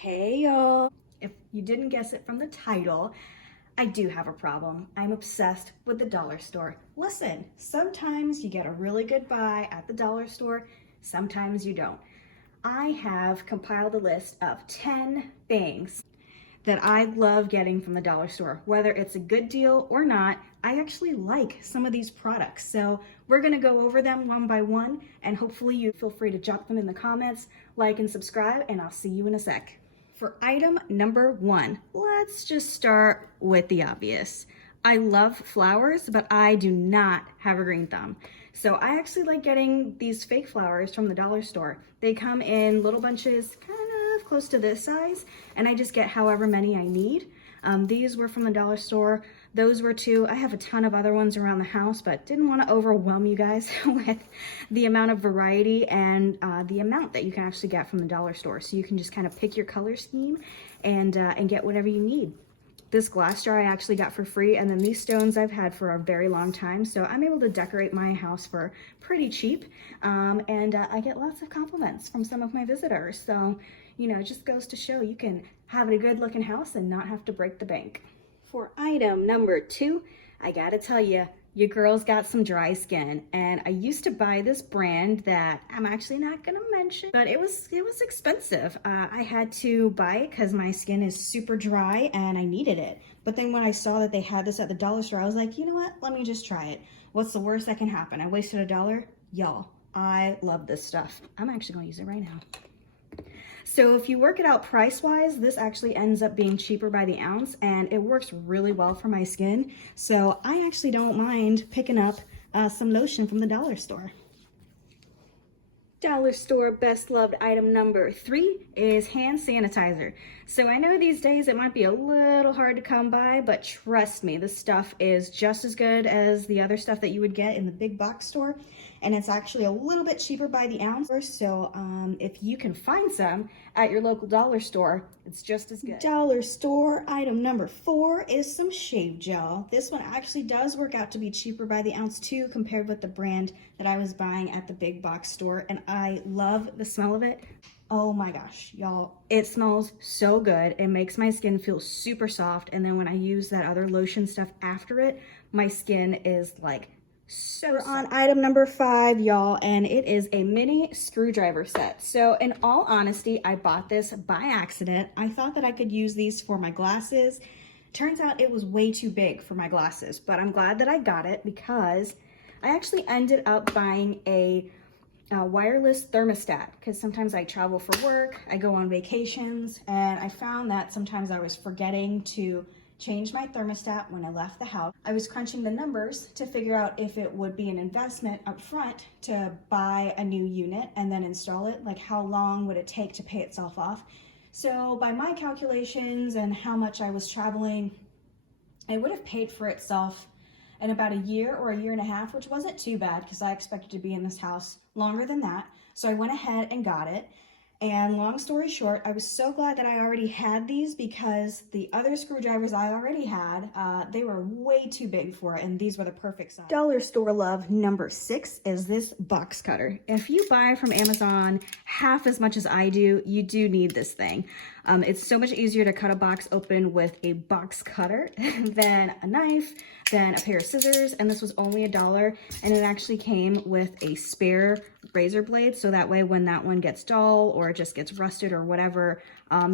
Hey y'all! If you didn't guess it from the title, I do have a problem. I'm obsessed with the dollar store. Listen, sometimes you get a really good buy at the dollar store, sometimes you don't. I have compiled a list of 10 things that I love getting from the dollar store. Whether it's a good deal or not, I actually like some of these products. So we're gonna go over them one by one, and hopefully you feel free to drop them in the comments, like and subscribe, and I'll see you in a sec. For item number 1, let's just start with the obvious. I love flowers, but I do not have a green thumb. So I actually like getting these fake flowers from the dollar store. They come in little bunches, kind of close to this size, and I just get however many I need. These were from the dollar store. Those were two. I have a ton of other ones around the house, but didn't want to overwhelm you guys with the amount of variety and the amount that you can actually get from the dollar store. So you can just kind of pick your color scheme and get whatever you need. This glass jar I actually got for free, and then these stones I've had for a very long time, so I'm able to decorate my house for pretty cheap, and I get lots of compliments from some of my visitors. So, you know, it just goes to show you can have a good looking house and not have to break the bank. For item number 2, I gotta tell you, your girl's got some dry skin, and I used to buy this brand that I'm actually not gonna mention, but it was expensive. I had to buy it because my skin is super dry and I needed it. But then when I saw that they had this at the dollar store, I was like, you know what? Let me just try it. What's the worst that can happen? I wasted $1. Y'all, I love this stuff. I'm actually gonna use it right now. So if you work it out price-wise, this actually ends up being cheaper by the ounce, and it works really well for my skin. So I actually don't mind picking up some lotion from the dollar store. Dollar store best loved item number 3 is hand sanitizer. So I know these days it might be a little hard to come by, but trust me, this stuff is just as good as the other stuff that you would get in the big box store, and it's actually a little bit cheaper by the ounce. So if you can find some at your local dollar store, it's just as good. Dollar store item number 4 is some shave gel. This one actually does work out to be cheaper by the ounce too, compared with the brand that I was buying at the big box store, and I love the smell of it. Oh my gosh, y'all, it smells so good. It makes my skin feel super soft, and then when I use that other lotion stuff after it, my skin is like so soft. We're on item number 5, y'all, and it is a mini screwdriver set. So in all honesty, I bought this by accident. I thought that I could use these for my glasses. Turns out it was way too big for my glasses, but I'm glad that I got it because I actually ended up buying a wireless thermostat, because sometimes I travel for work, I go on vacations, and I found that sometimes I was forgetting to change my thermostat when I left the house. I was crunching the numbers to figure out if it would be an investment up front to buy a new unit and then install it, like how long would it take to pay itself off. So by my calculations and how much I was traveling, it would have paid for itself in about a year or a year and a half, which wasn't too bad because I expected to be in this house longer than that. So I went ahead and got it. And long story short, I was so glad that I already had these because the other screwdrivers I already had, they were way too big for it, and these were the perfect size. Dollar store love number 6 is this box cutter. If you buy from Amazon half as much as I do, you do need this thing. It's so much easier to cut a box open with a box cutter than a knife, than a pair of scissors, and this was only $1, and it actually came with a spare razor blade, so that way when that one gets dull or it just gets rusted or whatever,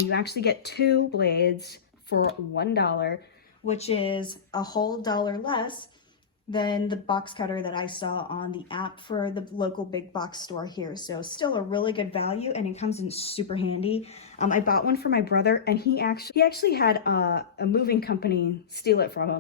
you actually get 2 blades for $1, which is a whole dollar less than the box cutter that I saw on the app for the local big box store here. So still a really good value, and it comes in super handy. I bought one for my brother, and he actually had a moving company steal it from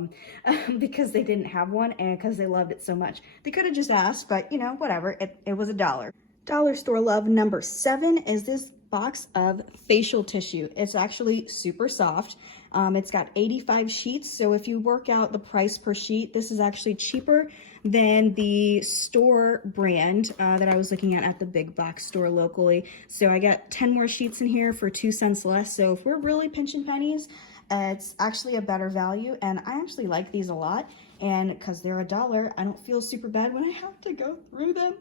him because they didn't have one and because they loved it so much. They could have just asked, but you know, whatever, it was $1. Dollar store love number 7 is this box of facial tissue. It's actually super soft. It's got 85 sheets, so if you work out the price per sheet, this is actually cheaper than the store brand that I was looking at the big box store locally. So I got 10 more sheets in here for 2 cents less. So if we're really pinching pennies, it's actually a better value, and I actually like these a lot. And because they're $1, I don't feel super bad when I have to go through them,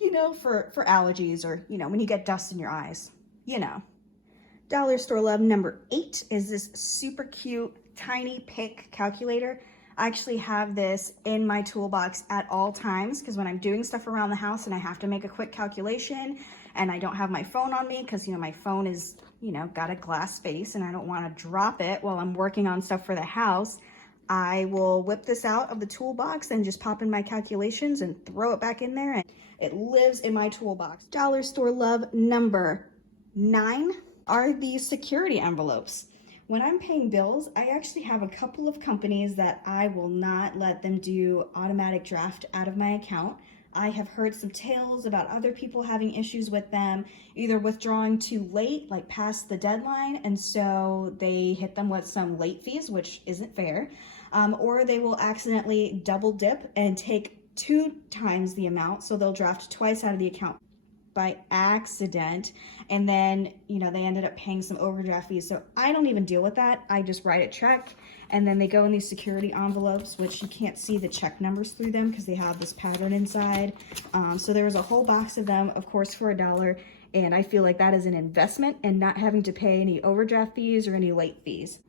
you know, for allergies, or, you know, when you get dust in your eyes, you know. Dollar store love number 8 is this super cute tiny pick calculator. I actually have this in my toolbox at all times because when I'm doing stuff around the house and I have to make a quick calculation and I don't have my phone on me because, you know, my phone is, you know, got a glass face and I don't want to drop it while I'm working on stuff for the house, I will whip this out of the toolbox and just pop in my calculations and throw it back in there, and it lives in my toolbox. Dollar store love number 9 are these security envelopes. When I'm paying bills, I actually have a couple of companies that I will not let them do automatic draft out of my account. I have heard some tales about other people having issues with them, either withdrawing too late, like past the deadline, and so they hit them with some late fees, which isn't fair, or they will accidentally double dip and take 2 times the amount, so they'll draft twice out of the account by accident, and then, you know, they ended up paying some overdraft fees. So I don't even deal with that. I just write a check, and then they go in these security envelopes, which you can't see the check numbers through them because they have this pattern inside. So there was a whole box of them, of course, for $1, and I feel like that is an investment and not having to pay any overdraft fees or any late fees.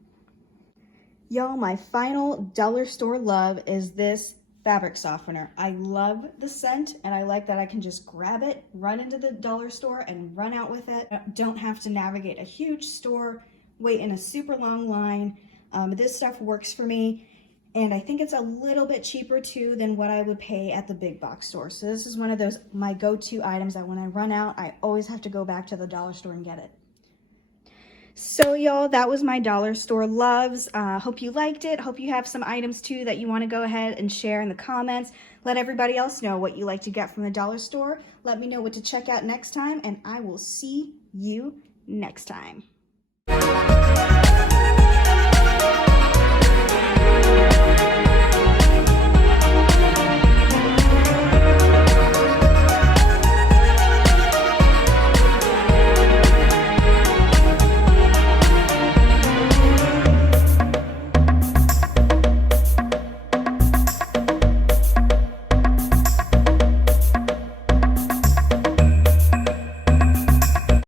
Y'all, my final dollar store love is this fabric softener. I love the scent, and I like that I can just grab it, run into the dollar store, and run out with it. I don't have to navigate a huge store, wait in a super long line. This stuff works for me, and I think it's a little bit cheaper too than what I would pay at the big box store. So this is one of those my go-to items that when I run out, I always have to go back to the dollar store and get it. So y'all, that was my dollar store loves. Hope you liked it. Hope you have some items too that you want to go ahead and share in the comments. Let everybody else know what you like to get from the dollar store. Let me know what to check out next time, and I will see you next time.